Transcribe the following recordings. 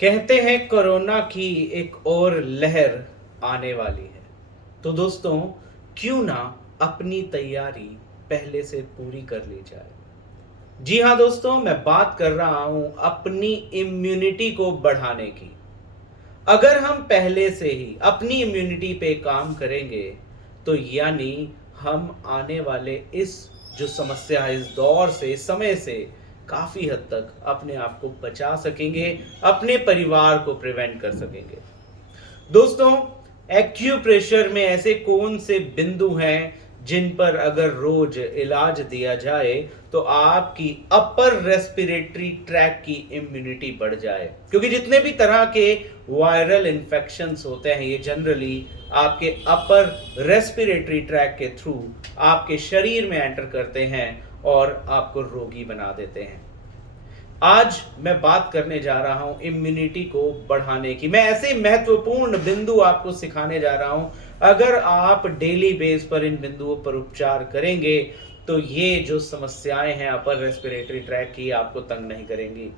कहते हैं कोरोना की एक और लहर आने वाली है। तो दोस्तों, क्यों ना अपनी तैयारी पहले से पूरी कर ली जाए। जी हाँ दोस्तों, मैं बात कर रहा हूं अपनी इम्यूनिटी को बढ़ाने की। अगर हम पहले से ही अपनी इम्यूनिटी पे काम करेंगे तो यानी हम आने वाले इस जो समस्या है, इस दौर से, इस समय से काफ़ी हद तक अपने आप को बचा सकेंगे, अपने परिवार को प्रिवेंट कर सकेंगे। दोस्तों, एक्यूप्रेशर में ऐसे कौन से बिंदु हैं जिन पर अगर रोज इलाज दिया जाए तो आपकी अपर रेस्पिरेटरी ट्रैक की इम्यूनिटी बढ़ जाए। क्योंकि जितने भी तरह के वायरल इन्फेक्शंस होते हैं ये जनरली आपके अपर रेस्पिरेटरी ट्रैक के थ्रू आपके शरीर में एंटर करते हैं और आपको रोगी बना देते हैं। आज मैं बात करने जा रहा हूं इम्यूनिटी को बढ़ाने की। मैं ऐसे महत्वपूर्ण बिंदु आपको सिखाने जा रहा हूं, अगर आप डेली बेस पर इन बिंदुओं पर उपचार करेंगे तो ये जो समस्याएं हैं अपर रेस्पिरेटरी ट्रैक की आपको तंग नहीं करेंगी।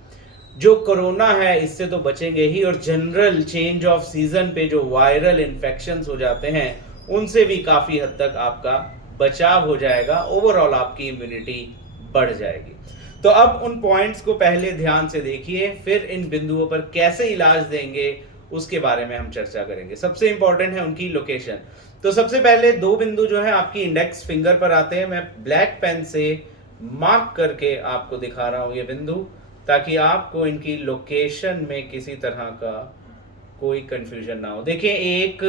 जो कोरोना है इससे तो बचेंगे ही, और जनरल चेंज ऑफ सीजन पे जो वायरल इन्फेक्शंस हो जाते हैं उनसे भी काफी हद तक आपका बचाव हो जाएगा। ओवरऑल आपकी इम्यूनिटी बढ़ जाएगी। तो अब उन पॉइंट्स को पहले ध्यान से देखिए, फिर इन बिंदुओं पर कैसे इलाज देंगे उसके बारे में हम चर्चा करेंगे। सबसे इंपॉर्टेंट है उनकी लोकेशन। तो सबसे पहले दो बिंदु जो है आपकी इंडेक्स फिंगर पर आते हैं। मैं ब्लैक पेन से मार्क करके आपको दिखा रहा हूं ये बिंदु, ताकि आपको इनकी लोकेशन में किसी तरह का कोई कंफ्यूजन ना हो। देखिए, एक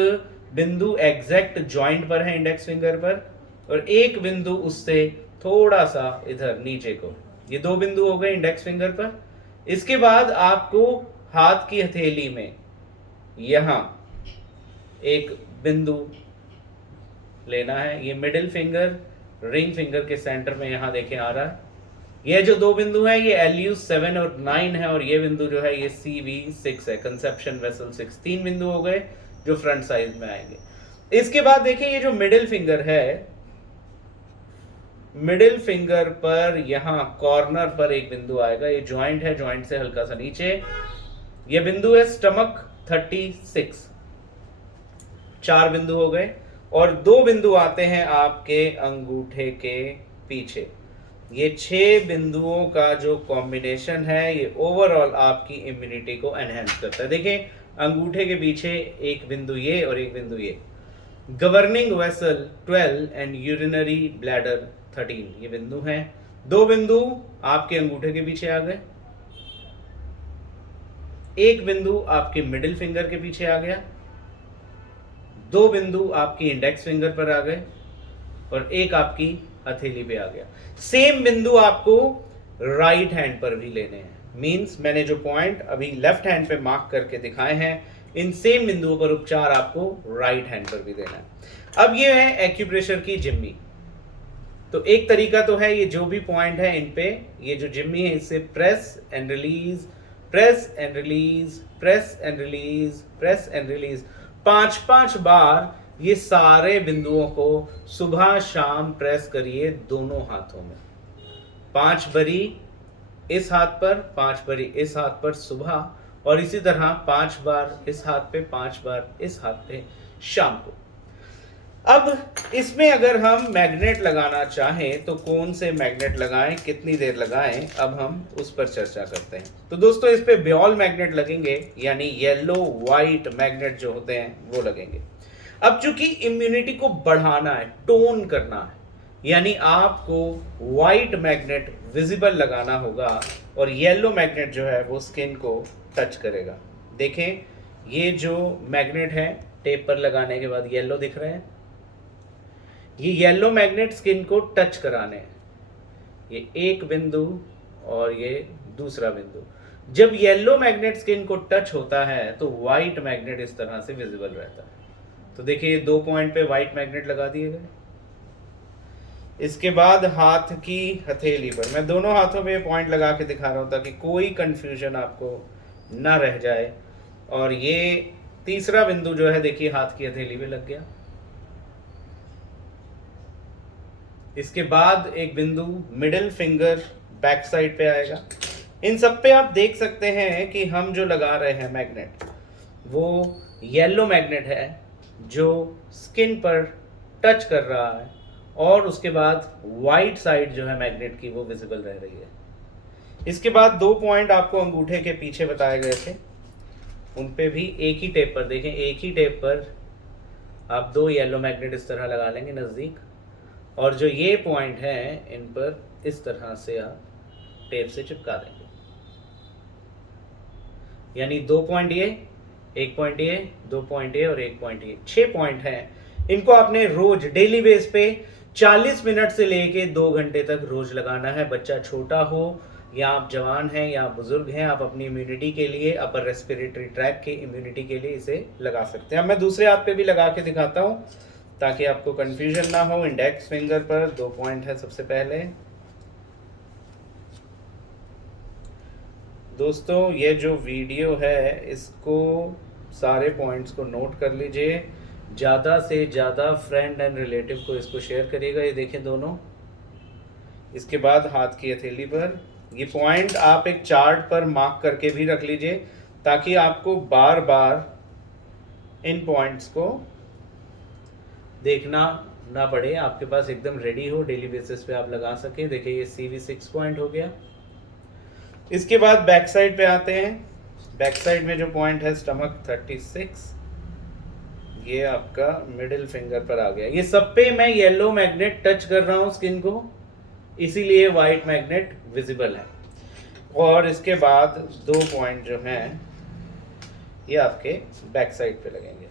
बिंदु एग्जैक्ट जॉइंट पर है इंडेक्स फिंगर पर, और एक बिंदु उससे थोड़ा सा इधर नीचे को। ये दो बिंदु हो गए इंडेक्स फिंगर पर। इसके बाद आपको हाथ की हथेली में यहां एक बिंदु लेना है। ये मिडिल फिंगर रिंग फिंगर के सेंटर में यहां देखें आ रहा है। ये जो दो बिंदु हैं ये LU7 और 9 है, और ये बिंदु जो है ये CV6 है, कंसेप्शन वेसल 6। तीन बिंदु हो गए जो फ्रंट साइड में आएंगे। इसके बाद देखिए, ये जो मिडिल फिंगर है, मिडिल फिंगर पर यहां कॉर्नर पर एक बिंदु आएगा। ये जॉइंट है, जॉइंट से हल्का सा नीचे ये बिंदु है स्टमक 36। चार बिंदु हो गए, और दो बिंदु आते हैं आपके अंगूठे के पीछे। ये 6 बिंदुओं का जो कॉम्बिनेशन है ये ओवरऑल आपकी इम्यूनिटी को एनहेंस करता है। देखिए, अंगूठे के पीछे एक बिंदु ये और एक बिंदु ये। Governing vessel 12 and urinary bladder 13 ये बिंदु हैं। दो बिंदु आपके अंगूठे के पीछे आ गए, एक बिंदु आपके मिडिल फिंगर के पीछे आ गया, दो बिंदु आपकी इंडेक्स फिंगर पर आ गए, और एक आपकी हथेली पे आ गया। सेम बिंदु आपको राइट हैंड पर भी लेने हैं। मींस मैंने जो पॉइंट अभी लेफ्ट हैंड पे मार्क करके दिखाए हैं, इन सेम बिंदुओं पर उपचार आपको राइट हैंड पर भी देना है। अब ये है एक्यूप्रेशर की जिम्मी। तो एक तरीका तो है, ये जो भी पॉइंट है इन पे ये जो जिम्मी है इससे press and release, press and release, press and release, press and release 5-5 बार ये सारे बिंदुओं को सुबह शाम प्रेस करिए दोनों हाथों में। 5 बरी इस हाथ पर, 5 बरी इस हाथ पर सुबह, और इसी तरह 5 बार इस हाथ पे, 5 बार इस हाथ पे शाम को। अब इसमें अगर हम मैग्नेट लगाना चाहें तो कौन से मैग्नेट लगाएं, कितनी देर लगाएं, अब हम उस पर चर्चा करते हैं। तो दोस्तों, इस पे बॉल मैग्नेट लगेंगे, यानी येलो व्हाइट मैग्नेट जो होते हैं वो लगेंगे। अब चूंकि इम्यूनिटी को बढ़ाना है, टोन करना है, यानी आपको व्हाइट मैग्नेट विजिबल लगाना होगा, और येलो मैग्नेट जो है वो स्किन को टच करेगा। देखें, ये जो मैग्नेट है टेप पर लगाने के बाद येलो दिख रहे हैं, ये येलो मैग्नेट स्किन को टच कराने हैं। ये एक बिंदु और ये दूसरा बिंदु। जब येलो मैग्नेट स्किन को टच होता है तो व्हाइट मैग्नेट इस तरह से विजिबल रहता है। तो देखिए, ये 2 पॉइंट पे व्हाइट मैग्नेट लगा दिए गए। इसके बाद हाथ की हथेली पर मैं दोनों हाथों पे पॉइंट लगा के दिखा रहा हूं ताकि कोई कंफ्यूजन आपको ना रह जाए। और ये तीसरा बिंदु जो है देखिए हाथ की हथेली पे लग गया। इसके बाद एक बिंदु मिडिल फिंगर बैक साइड पे आएगा, इन सब पे आप देख सकते हैं कि हम जो लगा रहे हैं मैग्नेट, वो येलो मैग्नेट है जो स्किन पर टच कर रहा है, और उसके बाद वाइट साइड जो है मैग्नेट की वो विजिबल रह रही है। इसके बाद 2 पॉइंट आपको अंगूठे के पीछे बताए गए थे, उन पे भी एक ही टेप पर देखें, एक ही टेप पर आप 2 येलो मैग्नेट इस तरह लगा लेंगे नज़दीक, और जो ये पॉइंट हैं इन पर इस तरह से आप टेप से चिपका देंगे। यानी 2 पॉइंट ये, 1 पॉइंट ये, 2 पॉइंट ये और 1 पॉइंट ये, 6 पॉइंट हैं। इनको आपने रोज डेली बेस पे 40 मिनट से लेके 2 घंटे तक रोज लगाना है। बच्चा छोटा हो या आप जवान हैं या बुजुर्ग हैं, आप अपनी इम्यूनिटी के लिए, अपर रेस्पिरेटरी ट्रैक की इम्यूनिटी के लिए इसे लगा सकते हैं। अब मैं दूसरे हाथ पे भी लगा के दिखाता हूँ ताकि आपको कंफ्यूजन ना हो। इंडेक्स फिंगर पर 2 पॉइंट है सबसे पहले। दोस्तों ये जो वीडियो है इसको सारे पॉइंट्स को नोट कर लीजिए, ज़्यादा से ज़्यादा फ्रेंड एंड रिलेटिव को इसको शेयर करिएगा। ये देखें दोनों। इसके बाद हाथ की हथेली पर ये पॉइंट आप एक चार्ट पर मार्क करके भी रख लीजिए ताकि आपको बार बार इन पॉइंट्स को देखना ना पड़े, आपके पास एकदम रेडी हो, डेली बेसिस पे आप लगा सके। देखिए ये CV6 पॉइंट हो गया। इसके बाद बैक साइड पे आते हैं। बैक साइड में जो पॉइंट है स्टमक 36, ये आपका मिडिल फिंगर पर आ गया। ये सब पे मैं येलो मैग्नेट टच कर रहा हूं स्किन को, इसीलिए वाइट मैग्नेट विजिबल है। और इसके बाद 2 पॉइंट जो हैं ये आपके बैक साइड पे लगेंगे।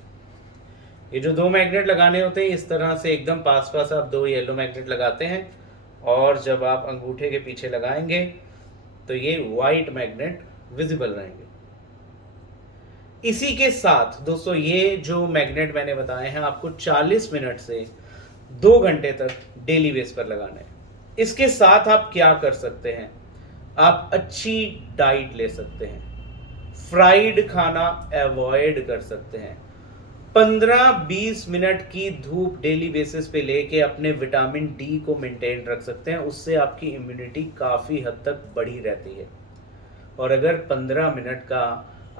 ये जो 2 मैग्नेट लगाने होते हैं इस तरह से एकदम पास पास आप 2 येलो मैग्नेट लगाते हैं, और जब आप अंगूठे के पीछे लगाएंगे तो ये वाइट मैग्नेट विजिबल रहेंगे। इसी के साथ दोस्तों ये जो मैग्नेट मैंने बताए हैं आपको 40 मिनट से 2 घंटे तक डेली बेस पर लगाना है। इसके साथ आप क्या कर सकते हैं, आप अच्छी डाइट ले सकते हैं, फ्राइड खाना अवॉइड कर सकते हैं, 15-20 मिनट की धूप डेली बेसिस पे लेके अपने विटामिन डी को मेंटेन रख सकते हैं। उससे आपकी इम्यूनिटी काफ़ी हद तक बढ़ी रहती है। और अगर 15 मिनट का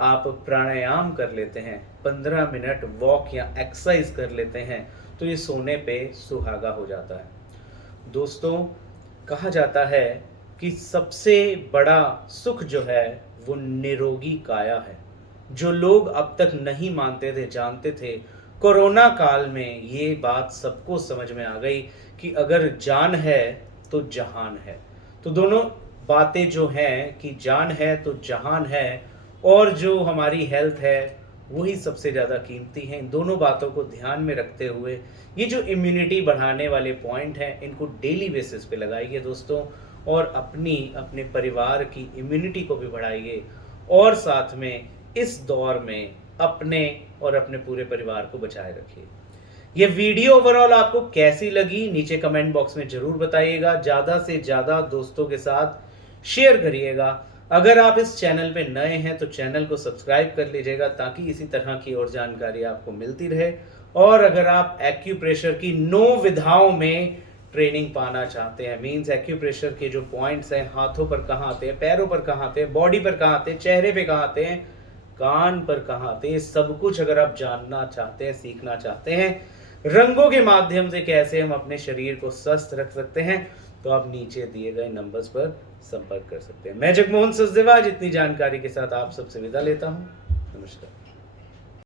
आप प्राणायाम कर लेते हैं, 15 मिनट वॉक या एक्सरसाइज कर लेते हैं, तो ये सोने पे सुहागा हो जाता है। दोस्तों कहा जाता है कि सबसे बड़ा सुख जो है वो निरोगी काया है। जो लोग अब तक नहीं मानते थे, जानते थे, कोरोना काल में ये बात सबको समझ में आ गई कि अगर जान है तो जहान है। तो दोनों बातें जो हैं कि जान है तो जहान है, और जो हमारी हेल्थ है वही सबसे ज़्यादा कीमती है। इन दोनों बातों को ध्यान में रखते हुए ये जो इम्यूनिटी बढ़ाने वाले पॉइंट हैं इनको डेली बेसिस पे लगाइए दोस्तों, और अपने परिवार की इम्यूनिटी को भी बढ़ाइए, और साथ में इस दौर में अपने और अपने पूरे परिवार को बचाए रखिए। ये वीडियो ओवरऑल आपको कैसी लगी नीचे कमेंट बॉक्स में जरूर बताइएगा। ज़्यादा से ज़्यादा दोस्तों के साथ शेयर करिएगा। अगर आप इस चैनल पे नए हैं तो चैनल को सब्सक्राइब कर लीजिएगा ताकि इसी तरह की और जानकारी आपको मिलती रहे। और अगर आप एक्यूप्रेशर की 9 विधाओं में ट्रेनिंग पाना चाहते हैं, मीन्स एक्यूप्रेशर के जो पॉइंट्स हैं, हाथों पर कहाँ आते हैं, पैरों पर कहाँ आते हैं, बॉडी पर कहाँ आते हैं, चेहरे पे कहाँ आते हैं, कान पर कहाँ आते हैं, सब कुछ अगर आप जानना चाहते हैं, सीखना चाहते हैं, रंगों के माध्यम से कैसे हम अपने शरीर को स्वस्थ रख सकते हैं, तो आप नीचे दिए गए नंबर्स पर संपर्क कर सकते हैं। मैं जगमोहन सचदेवा इतनी जानकारी के साथ आप सबसे विदा लेता हूँ। नमस्कार।